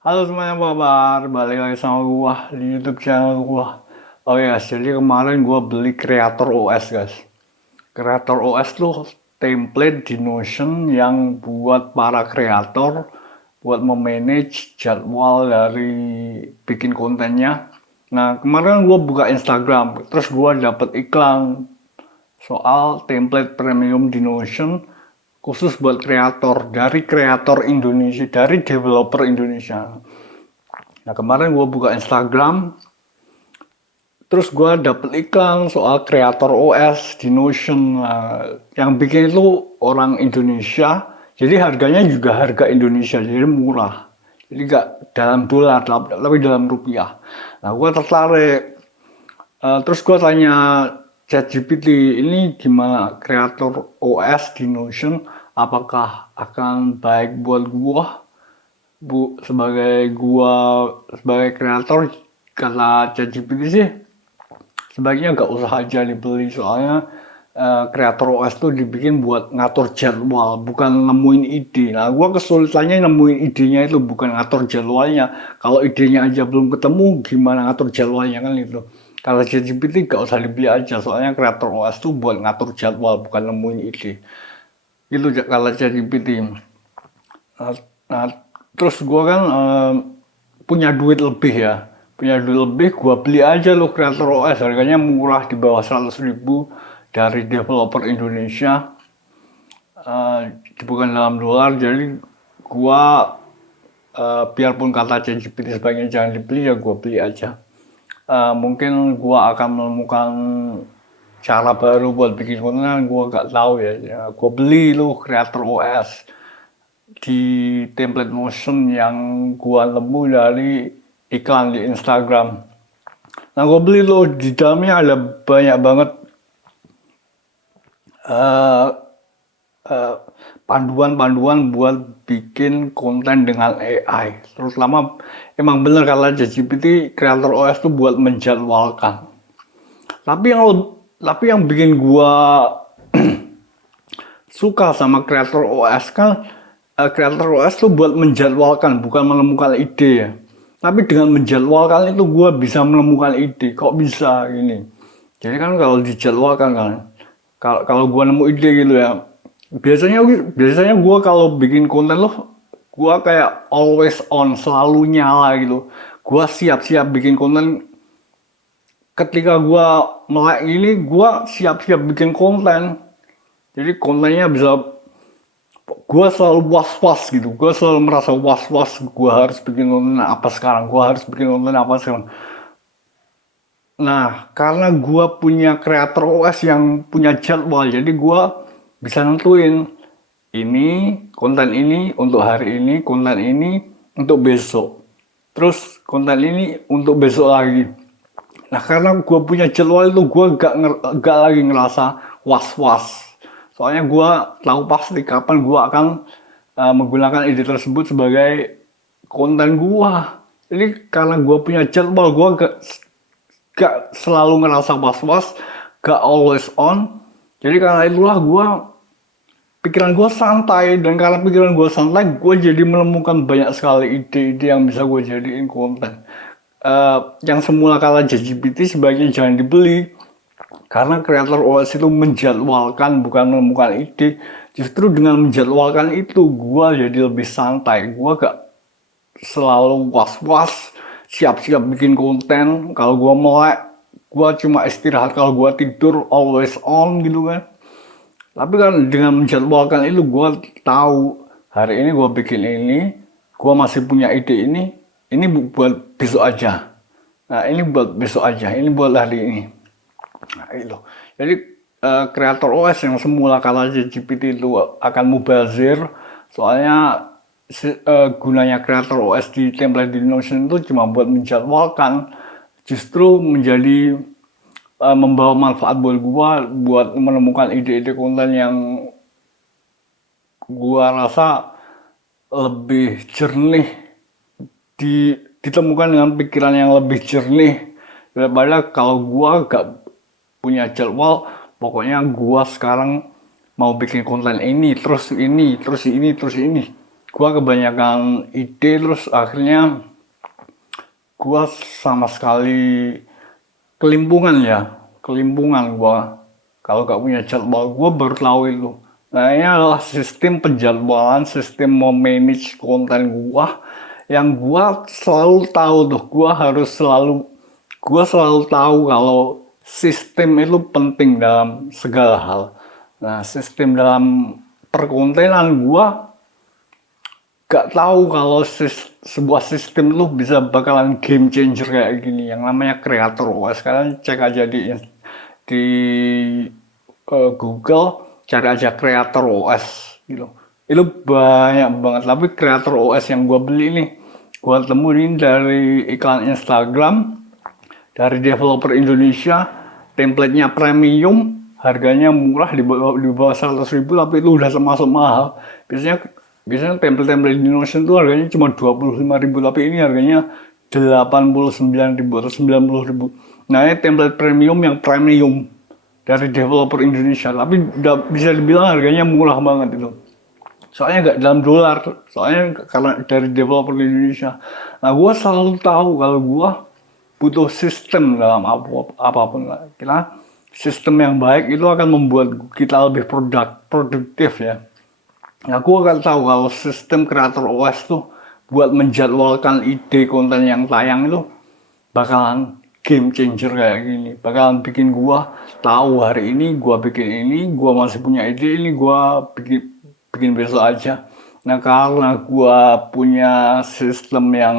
Halo semuanya, apa kabar? Balik lagi sama gua di YouTube channel gua. Oh ya, jadi kemarin gua beli Creator OS, guys. Creator OS tuh template di Notion yang buat para kreator buat memanage jadwal dari bikin kontennya. Nah, kemarin gua buka Instagram, terus gua dapet iklan soal template premium di Notion khusus buat kreator Indonesia, dari developer Indonesia. Nah, kemarin gue buka Instagram, terus gue dapet iklan soal kreator OS di Notion. Nah, yang bikin itu orang Indonesia, jadi harganya juga harga Indonesia, jadi murah. Jadi gak dalam dolar, tapi dalam rupiah. Nah, gue tertarik. Terus gue tanya ChatGPT, ini gimana kreator OS di Notion? Apakah akan baik buat gue? Sebagai kreator, kata ChatGPT sih sebaiknya nggak usah aja dibeli, soalnya kreator OS tuh dibikin buat ngatur jadwal, bukan nemuin ide. Nah, gua kesulitannya nemuin idenya, itu bukan ngatur jadwalnya. Kalau idenya aja belum ketemu, gimana ngatur jadwalnya, kan itu. Kalau ChatGPT nggak usah dibeli aja, soalnya kreator OS tuh buat ngatur jadwal, bukan nemuin ide. Itu kalau ChatGPT. Nah, nah, terus gue kan punya duit lebih ya. Punya duit lebih, gue beli aja lo Creator OS. Harganya murah, di bawah 100.000 dari developer Indonesia. Bukan dalam dolar, jadi gue biarpun kata ChatGPT sebaiknya jangan dibeli, ya gue beli aja. Mungkin gue akan menemukan cara baru buat bikin konten, gue gak tahu ya. Gue beli lo Creator OS di template Notion yang gua nemu dari iklan di Instagram. Nah, gua beli loh, di dalamnya ada banyak banget uh, uh, panduan-panduan buat bikin konten dengan AI. Terutama emang bener kata ChatGPT, Creator OS tuh buat menjadwalkan. Tapi yang bikin gua suka sama Creator OS kan, Creator OS tuh buat menjadwalkan, bukan menemukan ide ya. Tapi dengan menjadwalkan itu gue bisa menemukan ide. Kok bisa gini? Jadi kan kalau dijadwalkan kan, kalau gue nemu ide gitu ya. Biasanya biasanya gue kalau bikin konten loh, gue kayak always on, selalu nyala gitu. Gue siap-siap bikin konten. Ketika gue melek ini, gue siap-siap bikin konten. Jadi kontennya bisa, gue selalu was-was gitu, gue selalu merasa was-was, gue harus bikin konten apa sekarang, gue harus bikin konten apa sekarang. Nah, karena gue punya kreator OS yang punya jadwal, jadi gue bisa nentuin ini, konten ini untuk hari ini, konten ini untuk besok, terus konten ini untuk besok lagi. Nah, karena gue punya jadwal itu, gue gak lagi ngerasa was-was. Soalnya gue tahu pasti kapan gue akan menggunakan ide tersebut sebagai konten gue. Jadi karena gue punya jadwal, gue gak selalu ngerasa was-was, gak always on. Jadi karena itulah pikiran gue santai, dan karena pikiran gue santai, gue jadi menemukan banyak sekali ide-ide yang bisa gue jadiin konten. Yang semula kala ChatGPT sebaiknya jangan dibeli, karena kreator OS itu menjadwalkan, bukan menemukan ide. Justru dengan menjadwalkan itu, gue jadi lebih santai. Gue gak selalu was-was, siap-siap bikin konten. Kalau gue melek, gue cuma istirahat. Kalau gue tidur, always on gitu kan. Tapi kan dengan menjadwalkan itu, gue tahu hari ini gue bikin ini, gue masih punya ide ini buat besok aja. Nah, ini buat besok aja, ini buat hari ini. Nah, itu. Jadi kreator OS yang semula kala GPT itu akan mubazir, soalnya gunanya kreator OS di template di Notion itu cuma buat menjadwalkan, justru menjadi membawa manfaat buat gua, buat menemukan ide-ide konten yang gua rasa lebih jernih, ditemukan dengan pikiran yang lebih jernih daripada kalau gua gak punya jadwal. Pokoknya gua sekarang mau bikin konten ini, terus ini, terus ini, terus ini. Gua kebanyakan ide terus akhirnya gua sama sekali kelimpungan gua. Kalau gak punya jadwal, gua baru tahu itu. Nah, ini adalah sistem penjadwalan, sistem memanage konten gua yang gua selalu tahu tuh, gua selalu tahu kalau sistem itu penting dalam segala hal. Nah, sistem dalam perkontenan gua gak tahu kalau sebuah sistem lu bisa bakalan game changer kayak gini yang namanya Creator OS. Kalian cek aja di Google, cari aja Creator OS gitu. Itu banyak banget, tapi Creator OS yang gua beli nih gua temuin dari iklan Instagram dari developer Indonesia, templatenya premium, harganya murah di bawah 100.000, tapi itu udah termasuk mahal. Biasanya template-template di Notion itu harganya cuma 25.000, tapi ini harganya 89.000 atau 90.000. Nah, ini template premium yang premium dari developer Indonesia, tapi udah bisa dibilang harganya murah banget itu. Soalnya nggak dalam dolar, soalnya karena dari developer Indonesia. Nah, gue selalu tahu kalau gue butuh sistem dalam apapun. Karena sistem yang baik itu akan membuat kita lebih produktif ya. Nah, gue akan tahu kalau sistem Creator OS tuh buat menjadwalkan ide konten yang tayang itu bakalan game changer kayak gini. Bakalan bikin gua tahu hari ini gua bikin ini, gua masih punya ide ini, gua bikin besok aja. Nah, karena gua punya sistem yang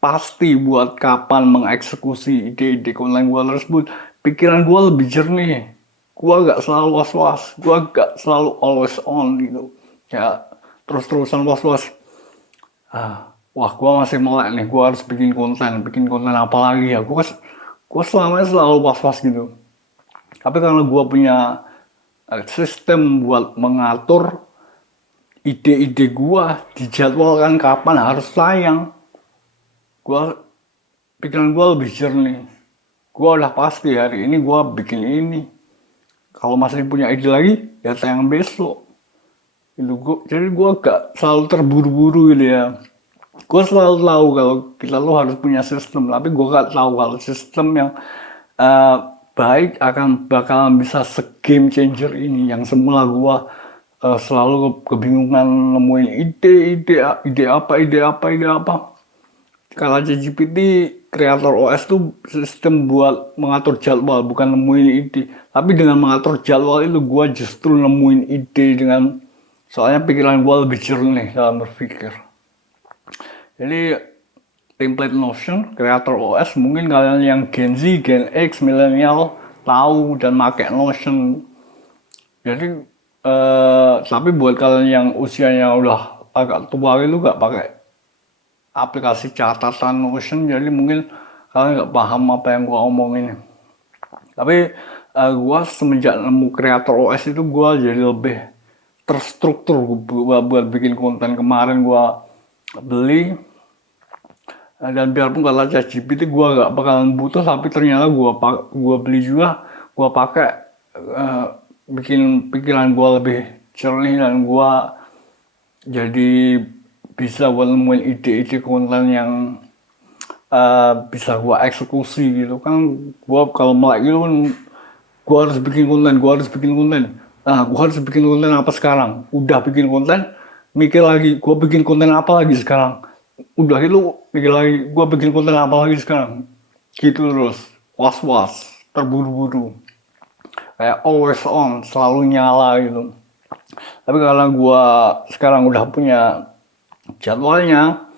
pasti buat kapan mengeksekusi ide-ide konten gua tersebut, pikiran gua lebih jernih. Gua gak selalu was-was, gua gak selalu always on gitu. Ya, terus-terusan was-was. Wah, gua masih melek nih, gua harus bikin konten apa lagi ya. Gua selama selalu was-was gitu. Tapi karena gua punya sistem buat mengatur ide-ide gua, dijadwalkan kapan harus tayang, gua pikiran gua lebih jernih. Gua udah pasti hari ini gua bikin ini. Kalau masih punya ide lagi, ya tayang besok. Jadi gue gak selalu terburu-buru gitu ya. Gue selalu tahu kalau kita lo harus punya sistem, tapi gue gak tahu kalau sistem yang baik bakalan bisa se-game changer ini. Yang semula gue selalu kebingungan nemuin ide apa. Kalau ChatGPT Creator OS tuh sistem buat mengatur jadwal, bukan nemuin ide. Tapi dengan mengatur jadwal itu gue justru nemuin ide soalnya pikiran gue lebih jernih dalam berpikir. Jadi template Notion, Creator OS, mungkin kalian yang Gen Z, Gen X, milenial tahu dan pakai Notion. Jadi tapi buat kalian yang usianya udah agak tua itu gak pakai aplikasi catatan Notion, jadi mungkin kalian gak paham apa yang gue omongin. Tapi gue semenjak nemu Creator OS itu gue jadi lebih terstruktur buat bikin konten. Kemarin gue beli, dan biarpun kalau ChatGPT gue gak bakalan butuh, tapi ternyata gue beli juga, gue pakai, bikin pikiran gue lebih jernih dan gue jadi bisa buat nemuin ide-ide konten yang bisa gue eksekusi gitu kan. Gue kalau melek gitu kan, gue harus bikin konten. Gue harus bikin konten apa sekarang? Udah bikin konten, mikir lagi, gue bikin konten apa lagi sekarang? Udah gitu, mikir lagi, gue bikin konten apa lagi sekarang? Gitu terus, was-was, terburu-buru. Kayak always on, selalu nyala gitu. Tapi karena gue sekarang udah punya jadwalnya,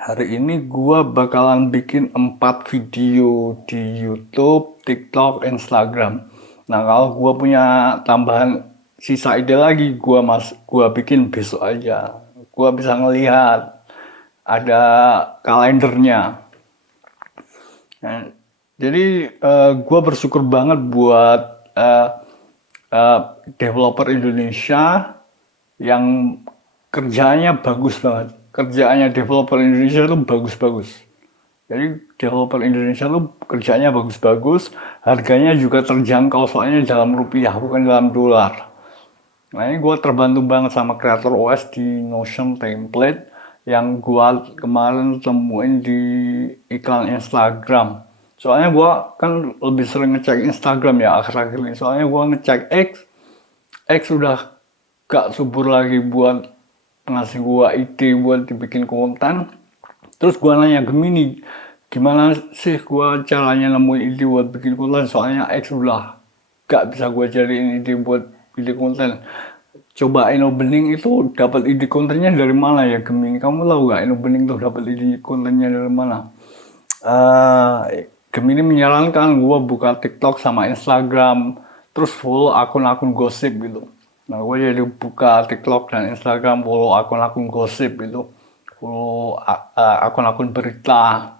hari ini gue bakalan bikin 4 video di YouTube, TikTok, Instagram. Nah, kalau gue punya tambahan sisa ide lagi, gue bikin besok aja. Gue bisa ngelihat ada kalendernya. Nah, jadi gue bersyukur banget buat developer Indonesia yang kerjanya bagus banget. Kerjaannya developer Indonesia itu bagus-bagus. Jadi developer Indonesia tuh kerjanya bagus-bagus, harganya juga terjangkau soalnya dalam rupiah bukan dalam dolar. Nah ini gue terbantu banget sama Creator OS di Notion template yang gue kemarin temuin di iklan Instagram. Soalnya gue kan lebih sering ngecek Instagram ya akhir-akhir ini. Soalnya gue ngecek X udah gak subur lagi buat ngasih gue ide buat dibikin konten. Terus gue nanya Gemini, gimana sih gue caranya nemuin ide buat bikin konten? Soalnya X udah gak bisa gue cariin ide buat ide konten. Coba Enobening itu dapat ide kontennya dari mana ya Gemini? Kamu tahu gak Enobening tuh dapat ide kontennya dari mana? Gemini menyarankan gue buka TikTok sama Instagram, terus follow akun-akun gosip gitu. Nah gue jadi buka TikTok dan Instagram, follow akun-akun gosip gitu, follow akun-akun berita.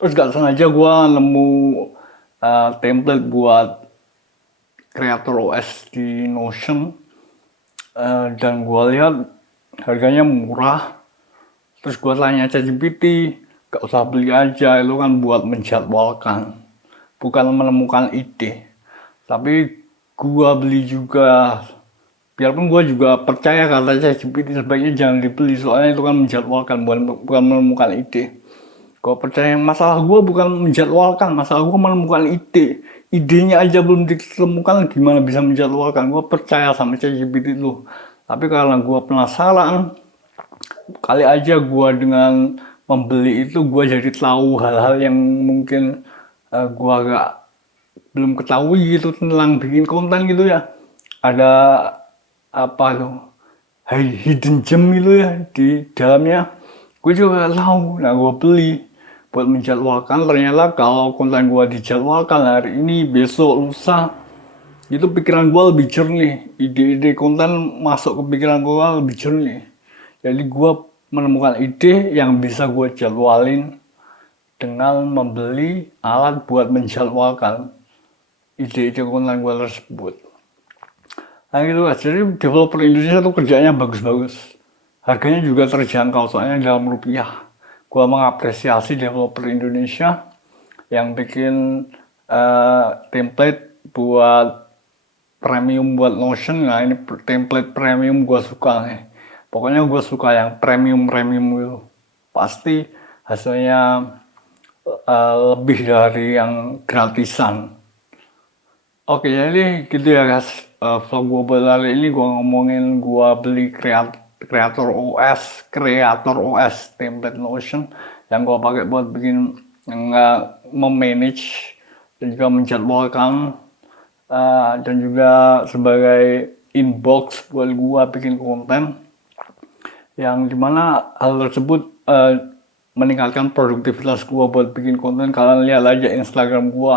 Terus gak sengaja gue nemu template buat Creator OS di Notion. Dan gue lihat harganya murah. Terus gue tanya ChatGPT, gak usah beli aja, itu kan buat menjadwalkan, bukan menemukan ide. Tapi gue beli juga, biarpun gue juga percaya kata ChatGPT sebaiknya jangan dibeli, soalnya itu kan menjadwalkan, bukan menemukan ide. Gue percaya masalah gue bukan menjadwalkan, masalah gue menemukan ide. Idenya aja belum ditemukan, gimana bisa menjadwalkan? Gue percaya sama ChatGPT itu. Tapi karena gue penasaran, kali aja gue dengan membeli itu gue jadi tahu hal-hal yang mungkin gue agak belum ketahui gitu tentang bikin konten gitu ya. Ada apa tuh hidden gem gitu ya di dalamnya. Gue juga gak tahu. Nah gue beli buat menjadwalkan. Ternyata kalau konten gue dijadwalkan hari ini, besok, lusa, itu pikiran gue lebih jernih. Ide-ide konten masuk ke pikiran gue lebih jernih. Jadi gue menemukan ide yang bisa gue jadwalin dengan membeli alat buat menjadwalkan ide-ide konten gue tersebut. Nah gitu guys, jadi developer Indonesia tuh kerjanya bagus-bagus. Harganya juga terjangkau, soalnya dalam rupiah. Gue mengapresiasi developer Indonesia yang bikin template buat premium buat Notion. Nah ini template premium gue suka nih. Pokoknya gue suka yang premium-premium gitu. Pasti hasilnya lebih dari yang gratisan. Oke, jadi gitu ya guys. Vlog gue buat hari ini gue ngomongin gue beli Creator OS template Notion yang gue pakai buat bikin memanage dan juga menjadwalkan dan juga sebagai inbox buat gue bikin konten yang dimana hal tersebut meningkatkan produktivitas gue buat bikin konten. Kalian lihat aja Instagram gue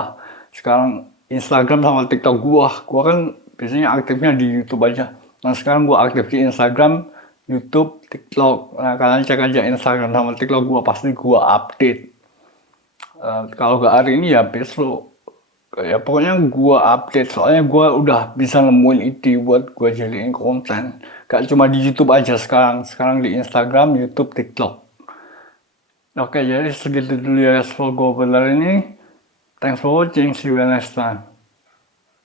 sekarang, Instagram sama TikTok gue kan biasanya aktifnya di YouTube aja. Nah sekarang gue aktif di Instagram, YouTube, TikTok. Nah kalian cek aja Instagram sama TikTok gue, pasti gue update. Kalau gak hari ini ya besok. Ya pokoknya gue update, soalnya gue udah bisa nemuin ide buat gue jadiin konten. Gak cuma di YouTube aja sekarang di Instagram, YouTube, TikTok. Oke, jadi segitu dulu ya guys vlog gue ini. Thanks for watching, see you next time.